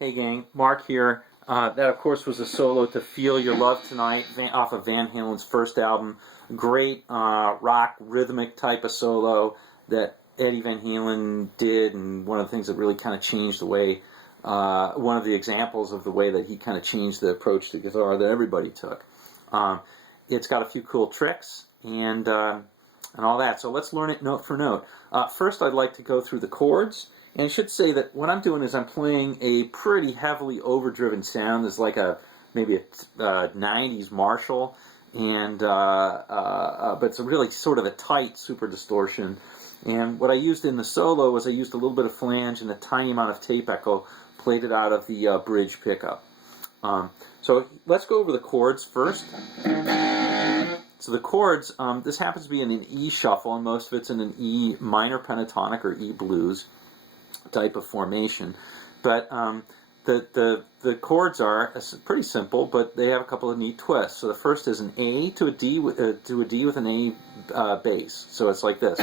Hey gang, Mark here. That of course was a solo to Feel Your Love Tonight off of Van Halen's first album. Great rock, rhythmic type of solo that Eddie Van Halen did, and one of the things that really kind of changed the way, one of the examples of the way that he kind of changed the approach to guitar that everybody took. It's got a few cool tricks and all that, so let's learn it note for note. First I'd like to go through the chords. And I should say that what I'm doing is I'm playing a pretty heavily overdriven sound. There's like maybe a 90s Marshall, and but it's really sort of a tight super distortion. And what I used in the solo was I used a little bit of flange and a tiny amount of tape echo, played it out of the bridge pickup. So let's go over the chords first. So the chords, this happens to be in an E shuffle, and most of it's in an E minor pentatonic or E blues type of formation, but the chords are pretty simple, but they have a couple of neat twists. So the first is an A to a D with an A bass. So it's like this: E,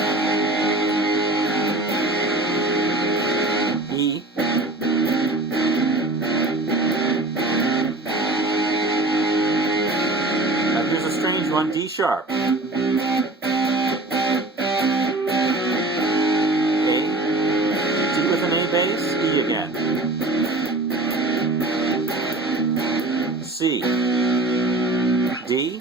now here's a strange one: D sharp. Bass, E again. C, D, D.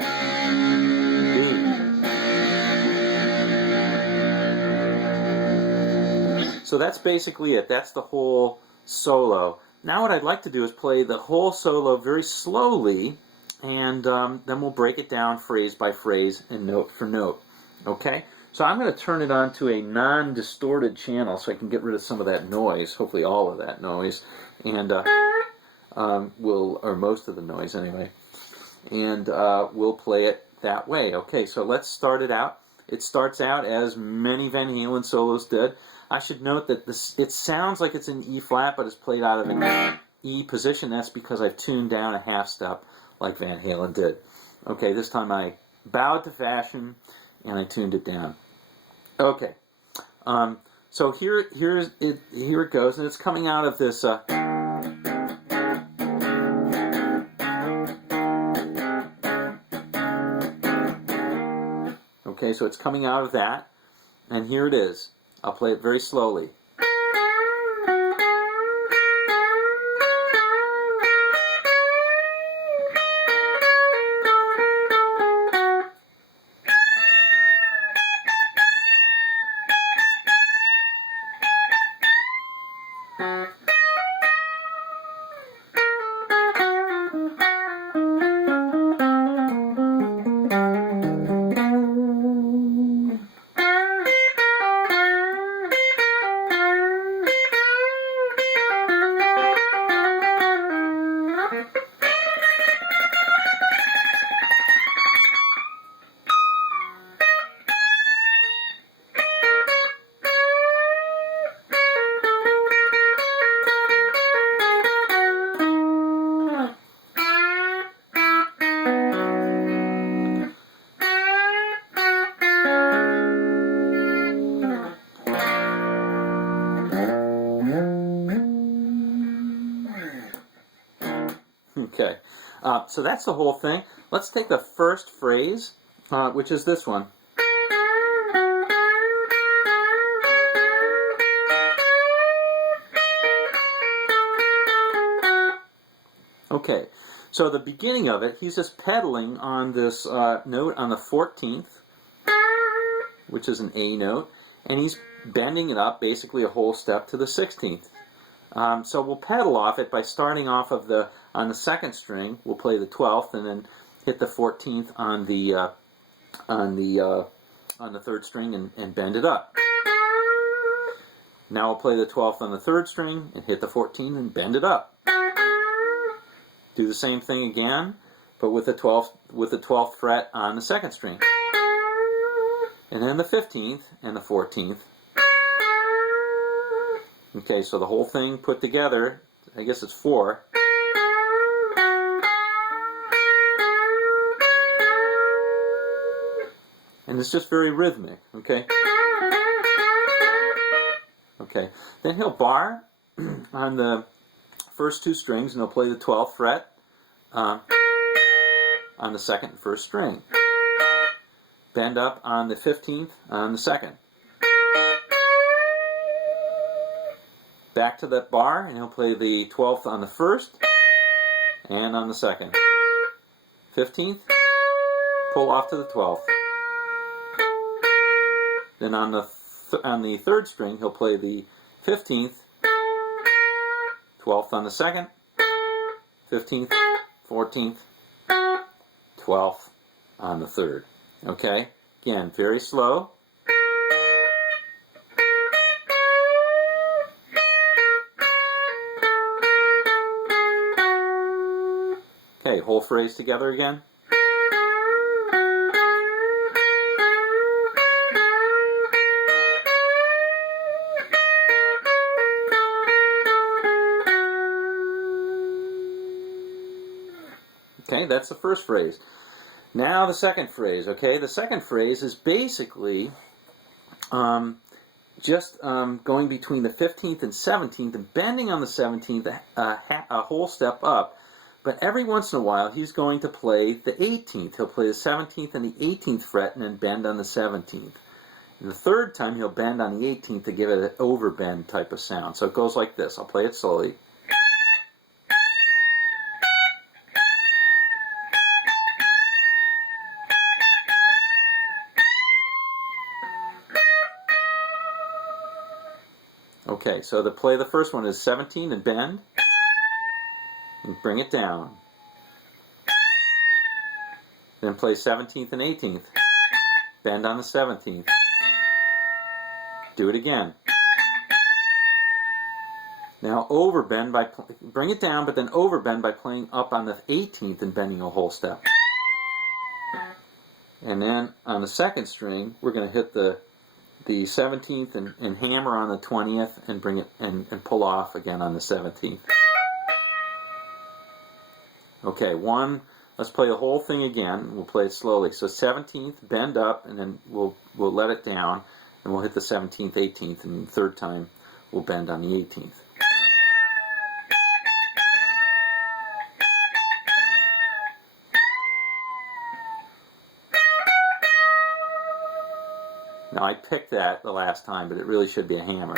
So that's basically it. That's the whole solo. Now what I'd like to do is play the whole solo very slowly, and then we'll break it down phrase by phrase and note for note. Okay? So I'm going to turn it on to a non-distorted channel so I can get rid of some of that noise, hopefully all of that noise, and or most of the noise anyway, and we'll play it that way. Okay, so let's start it out. It starts out as many Van Halen solos did. I should note that it sounds like it's in E flat, but it's played out of an E position. That's because I've tuned down a half step like Van Halen did. Okay, this time I bowed to fashion and I tuned it down. Okay, so here it goes, and it's coming out of this. Okay, so it's coming out of that, and here it is. I'll play it very slowly. Okay, so that's the whole thing. Let's take the first phrase, which is this one. Okay, so the beginning of it, he's just pedaling on this note on the 14th, which is an A note, and he's bending it up basically a whole step to the 16th. So we'll pedal off it by starting off of on the second string. We'll play the 12th and then hit the 14th on the on the 3rd string and bend it up. Now we'll play the 12th on the 3rd string and hit the 14th and bend it up. Do the same thing again, but with the 12th fret on the 2nd string. And then the 15th and the 14th. Okay, so the whole thing put together, I guess it's 4. And it's just very rhythmic, okay? Okay, then he'll bar on the first 2 strings, and he'll play the 12th fret on the 2nd and 1st string. Bend up on the 15th on the 2nd. Back to that bar, and he'll play the 12th on the 1st and on the 2nd. 15th, pull off to the 12th. Then on the 3rd string, he'll play the 15th, 12th on the 2nd, 15th, 14th, 12th on the 3rd. Okay? Again, very slow. Okay, whole phrase together again. Okay, that's the first phrase. Now the second phrase, okay? The second phrase is basically just going between the 15th and 17th and bending on the 17th a whole step up. But every once in a while, he's going to play the 18th. He'll play the 17th and the 18th fret and then bend on the 17th. And the 3rd time, he'll bend on the 18th to give it an overbend type of sound. So it goes like this. I'll play it slowly. Okay, so to play the first one is 17 and bend, and bring it down. Then play 17th and 18th, bend on the 17th. Do it again. Now overbend by, bring it down, but then overbend by playing up on the 18th and bending a whole step. And then on the 2nd string, we're going to hit the 17th and hammer on the 20th and bring it and pull off again on the 17th. Okay, let's play the whole thing again. We'll play it slowly. So 17th, bend up, and then we'll let it down, and we'll hit the 17th, 18th, and the 3rd time we'll bend on the 18th. Now I picked that the last time, but it really should be a hammer.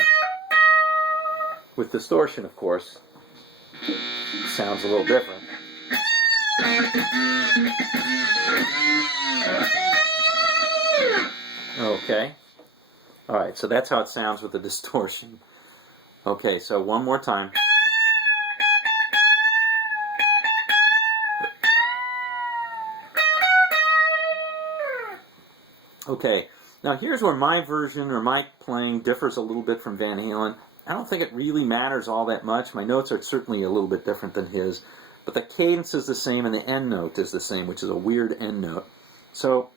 With distortion, of course, it sounds a little different. Okay. Alright, so that's how it sounds with the distortion. Okay, so one more time. Okay. Now here's where my version or my playing differs a little bit from Van Halen. I don't think it really matters all that much. My notes are certainly a little bit different than his, but the cadence is the same and the end note is the same, which is a weird end note. So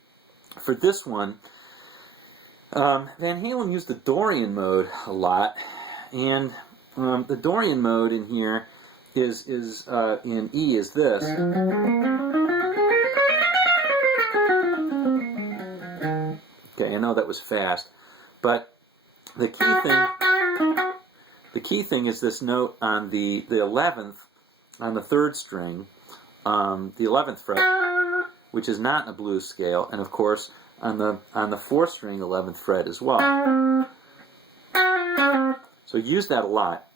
for this one, Van Halen used the Dorian mode a lot, and the Dorian mode in here is in E is this. Okay, I know that was fast, but the key thing is this note on the 11th on the 3rd string, the 11th fret, which is not in a blues scale, and of course on the 4th string 11th fret as well. So use that a lot.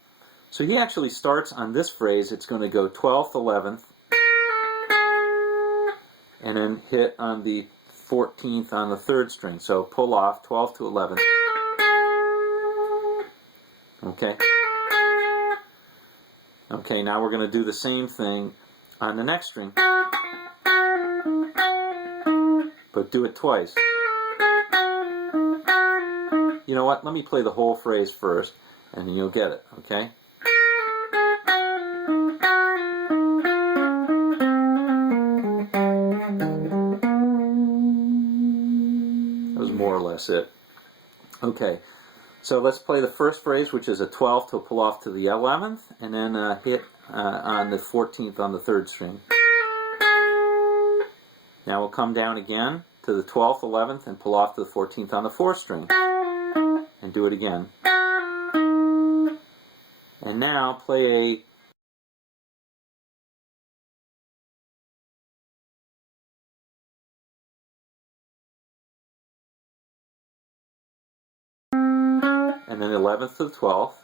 So he actually starts on this phrase. It's going to go 12th, 11th, and then hit on the 14th on the 3rd string. So pull off 12th to 11th. Okay. Okay, now we're going to do the same thing on the next string, but do it twice. you know what? Let me play the whole phrase first, and then you'll get it, okay? That was more or less it. Okay, so let's play the first phrase, which is a 12th to pull off to the 11th, and then hit on the 14th on the 3rd string. Now we'll come down again to the 12th, 11th, and pull off to the 14th on the 4th string. And do it again. And now play a and then 11th to the 12th.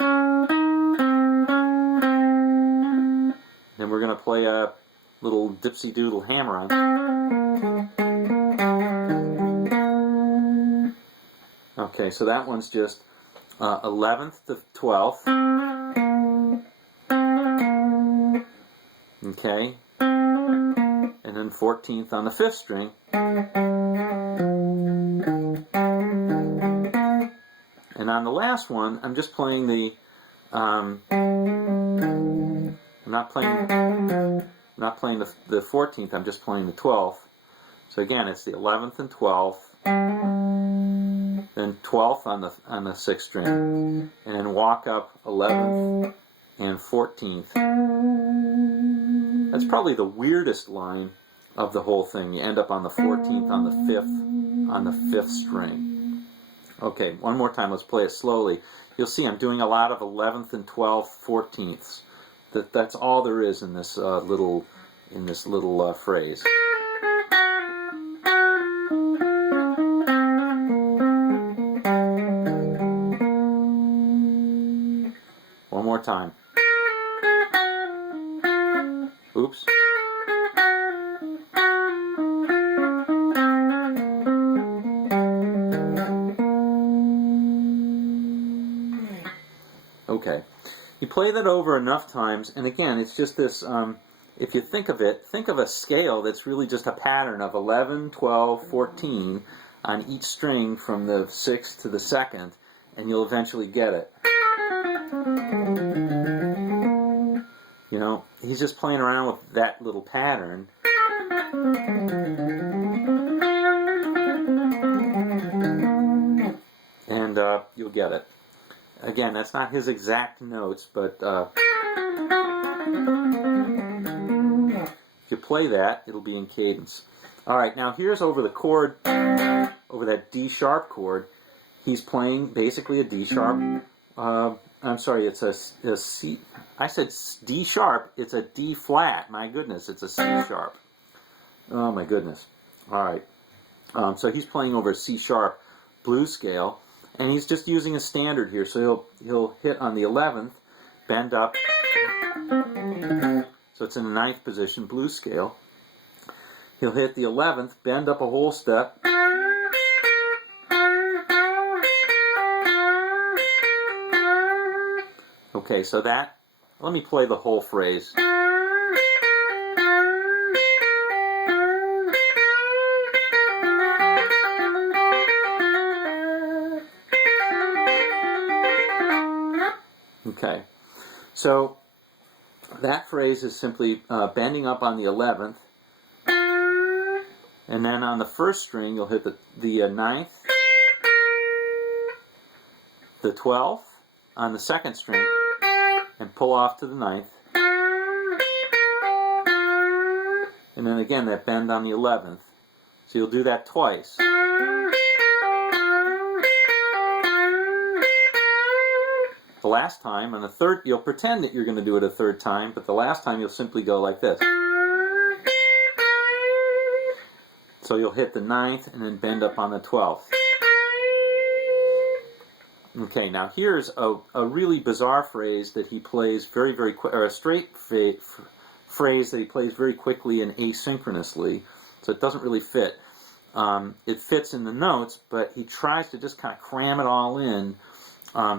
Then we're going to play a little dipsy doodle hammer-on. Okay, so that one's just 11th to 12th. Okay, and then 14th on the 5th string. And on the last one, I'm just playing the I'm not playing the 14th, I'm just playing the 12th. So again, it's the 11th and 12th, then 12th on the 6th string, and then walk up 11th and 14th. That's probably the weirdest line of the whole thing. You end up on the 14th on the 5th string. Okay, one more time. Let's play it slowly. You'll see I'm doing a lot of 11th and 12th 14ths. That's all there is in this little phrase. One more time. Oops. Okay. You play that over enough times, and again, it's just this, if you think of it, think of a scale that's really just a pattern of 11, 12, 14 on each string from the 6th to the 2nd, and you'll eventually get it. You know, he's just playing around with that little pattern. And you'll get it. Again, that's not his exact notes, but if you play that, it'll be in cadence. Alright, now here's over the chord, over that D sharp chord. He's playing basically a D sharp. I'm sorry, it's a C. I said D sharp, it's a D flat. My goodness, it's a C sharp. Oh my goodness. Alright, so he's playing over a C sharp blues scale. And he's just using a standard here, so he'll hit on the 11th, bend up, so it's in the 9th position, blues scale. He'll hit the 11th, bend up a whole step, okay, so that, let me play the whole phrase. Okay, so that phrase is simply bending up on the 11th, and then on the 1st string you'll hit the 9th, the 12th on the 2nd string, and pull off to the 9th, and then again that bend on the 11th. So you'll do that twice. The last time, on the 3rd, you'll pretend that you're going to do it a 3rd time, but the last time you'll simply go like this. So you'll hit the 9th and then bend up on the 12th. Okay, now here's a really bizarre phrase that he plays very, very quick, or a straight phrase that he plays very quickly and asynchronously, so it doesn't really fit. It fits in the notes, but he tries to just kind of cram it all in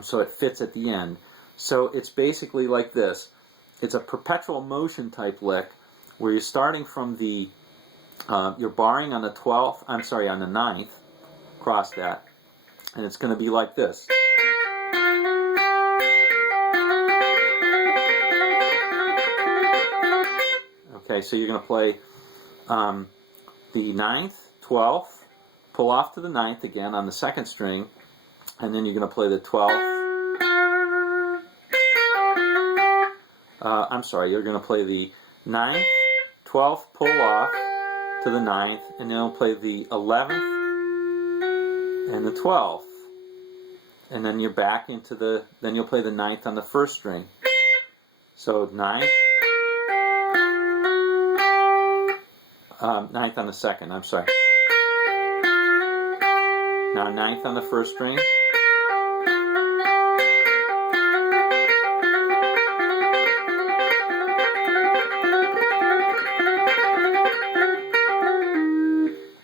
so it fits at the end. So it's basically like this. It's a perpetual motion type lick where you're starting from the, you're barring on the 12th, I'm sorry, on the 9th, cross that. And it's going to be like this. Okay, so you're going to play the 9th, 12th, pull off to the 9th again on the 2nd string, and then you're going to play the 12th. I'm sorry, you're going to play the 9th, 12th, pull off to the 9th, and then you'll play the 11th and the 12th. And then you're back into the, then you'll play the 9th on the 1st string. So 9th, 9th on the 2nd, I'm sorry. Now 9th on the 1st string.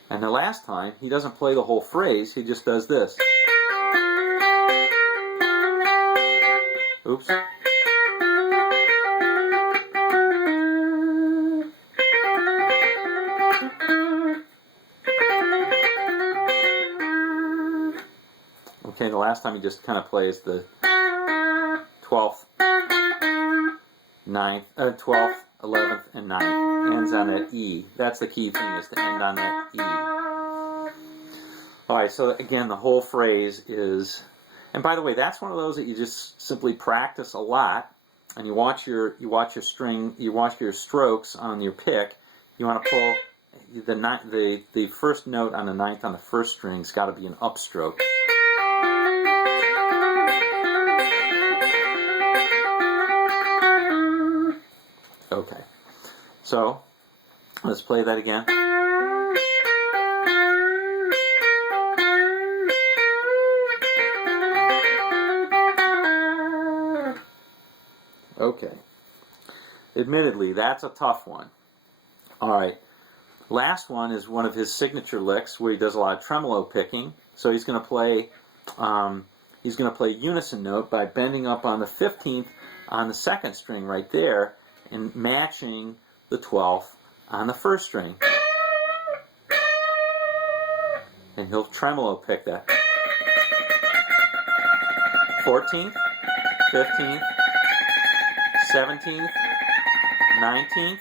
And the last time, he doesn't play the whole phrase, he just does this. Oops. Okay, the last time he just kind of plays the 12th, 9th, 12th, 11th, and 9th. Ends on that E. That's the key thing, is to end on that E. Alright, so again, the whole phrase is, and by the way, that's one of those that you just simply practice a lot, and you watch your string, you watch your strokes on your pick. You want to pull the first note on the 9th on the 1st string's got to be an upstroke. Okay, so let's play that again. Okay, admittedly, that's a tough one. All right, last one is one of his signature licks where he does a lot of tremolo picking. So he's going to play unison note by bending up on the 15th on the 2nd string right there, and matching the 12th on the 1st string. And he'll tremolo pick that. 14th, 15th, 17th, 19th.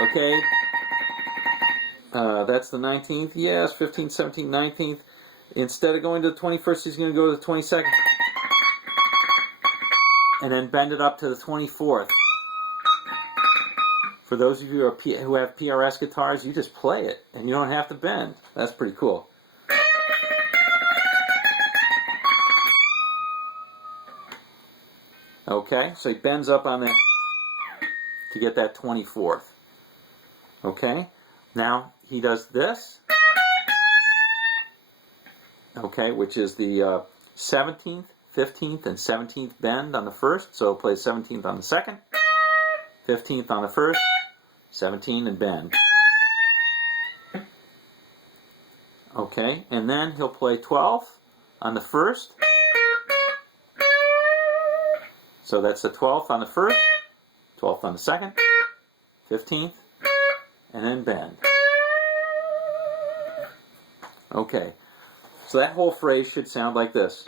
Okay. That's the 19th. Yes, 15th, 17th, 19th. Instead of going to the 21st, he's going to go to the 22nd. And then bend it up to the 24th. For those of you who have PRS guitars, you just play it, and you don't have to bend. That's pretty cool. Okay, so he bends up on that to get that 24th. Okay, now he does this. Okay, which is the 17th, 15th, and 17th bend on the 1st. So he'll play 17th on the 2nd, 15th on the 1st, 17 and bend. Okay, and then he'll play 12th on the 1st. So that's the 12th on the 1st, 12th on the 2nd, 15th, and then bend. Okay, so that whole phrase should sound like this.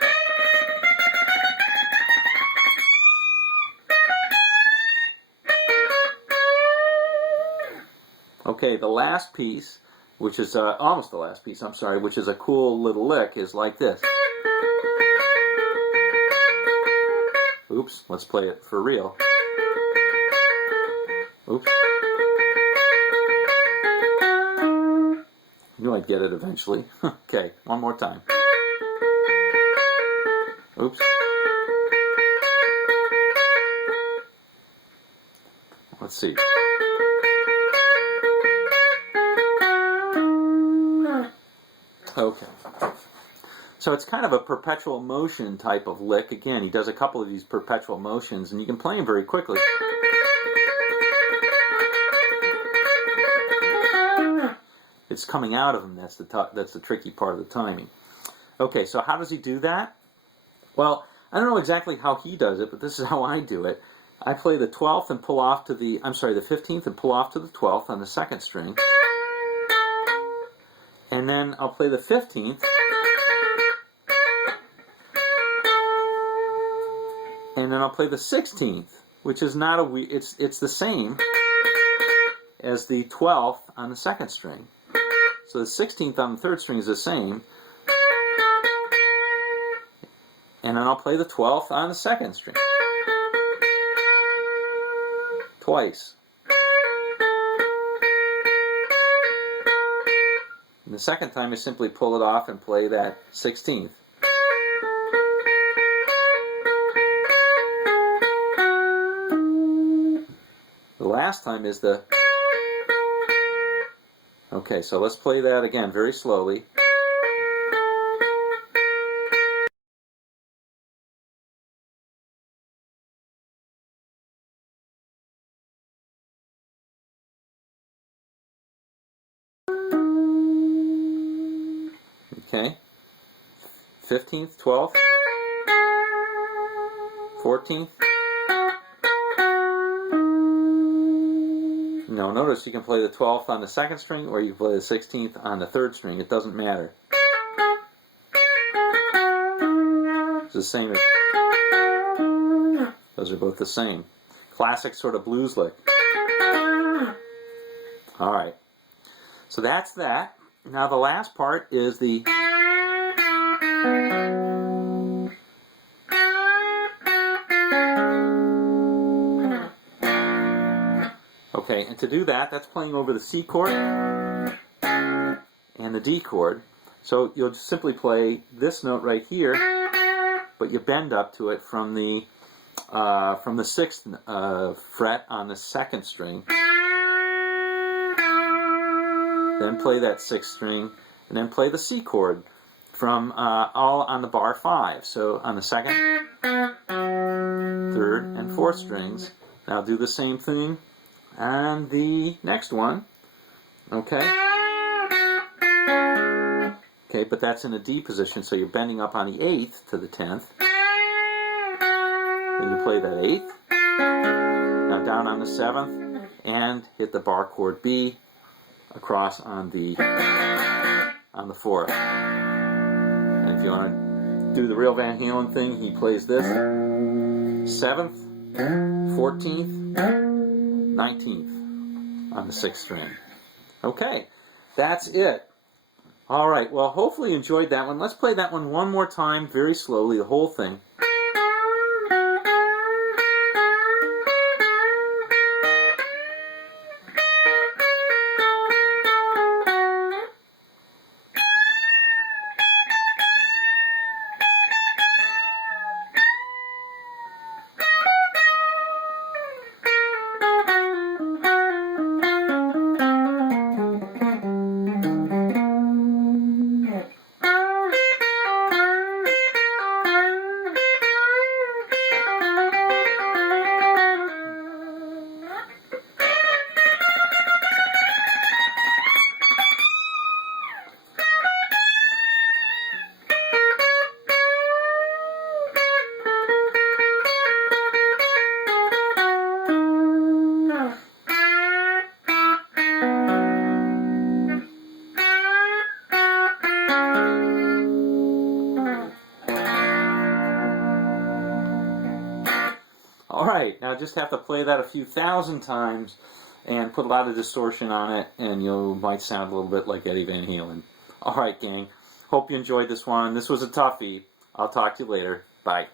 Okay, the last piece, which is almost the last piece, I'm sorry, which is a cool little lick, is like this. Oops, let's play it for real. Oops. Knew I'd get it eventually. Okay, one more time. Oops. Let's see. Okay. So it's kind of a perpetual motion type of lick. Again, he does a couple of these perpetual motions, and you can play them very quickly. It's coming out of him that's the tricky part of the timing. Okay, so how does he do that? Well, I don't know exactly how he does it, but this is how I do it. I play the 12th and pull off to the, the 15th and pull off to the 12th on the 2nd string. And then I'll play the 15th and then I'll play the 16th, which is not a it's the same as the 12th on the second string. So the 16th on the third string is the same, and then I'll play the 12th on the second string twice. And the second time I simply pull it off and play that 16th. The last time is the... Okay, so let's play that again very slowly. Okay, 15th, 12th, 14th. Now notice you can play the 12th on the second string or you can play the 16th on the third string. It doesn't matter. It's the same as... Those are both the same. Classic sort of blues lick. Alright, so that's that. Now the last part is the... Okay, and to do that, that's playing over the C chord and the D chord. So you'll just simply play this note right here, but you bend up to it from the 6th fret on the second string. Then play that 6th string, and then play the C chord from all on the bar 5. So on the 2nd, 3rd, and 4th strings. Now do the same thing on the next one. Okay. Okay, but that's in a D position, so you're bending up on the 8th to the 10th. Then you play that 8th. Now down on the 7th, and hit the bar chord B across on the 4th. And if you want to do the real Van Halen thing, he plays this 7th, 14th, 19th on the 6th string. Okay, that's it. Alright, well, hopefully you enjoyed that one. Let's play that one more time, very slowly, the whole thing. Alright, now just have to play that a few thousand times and put a lot of distortion on it, and you might sound a little bit like Eddie Van Halen. Alright, gang. Hope you enjoyed this one. This was a toughie. I'll talk to you later. Bye.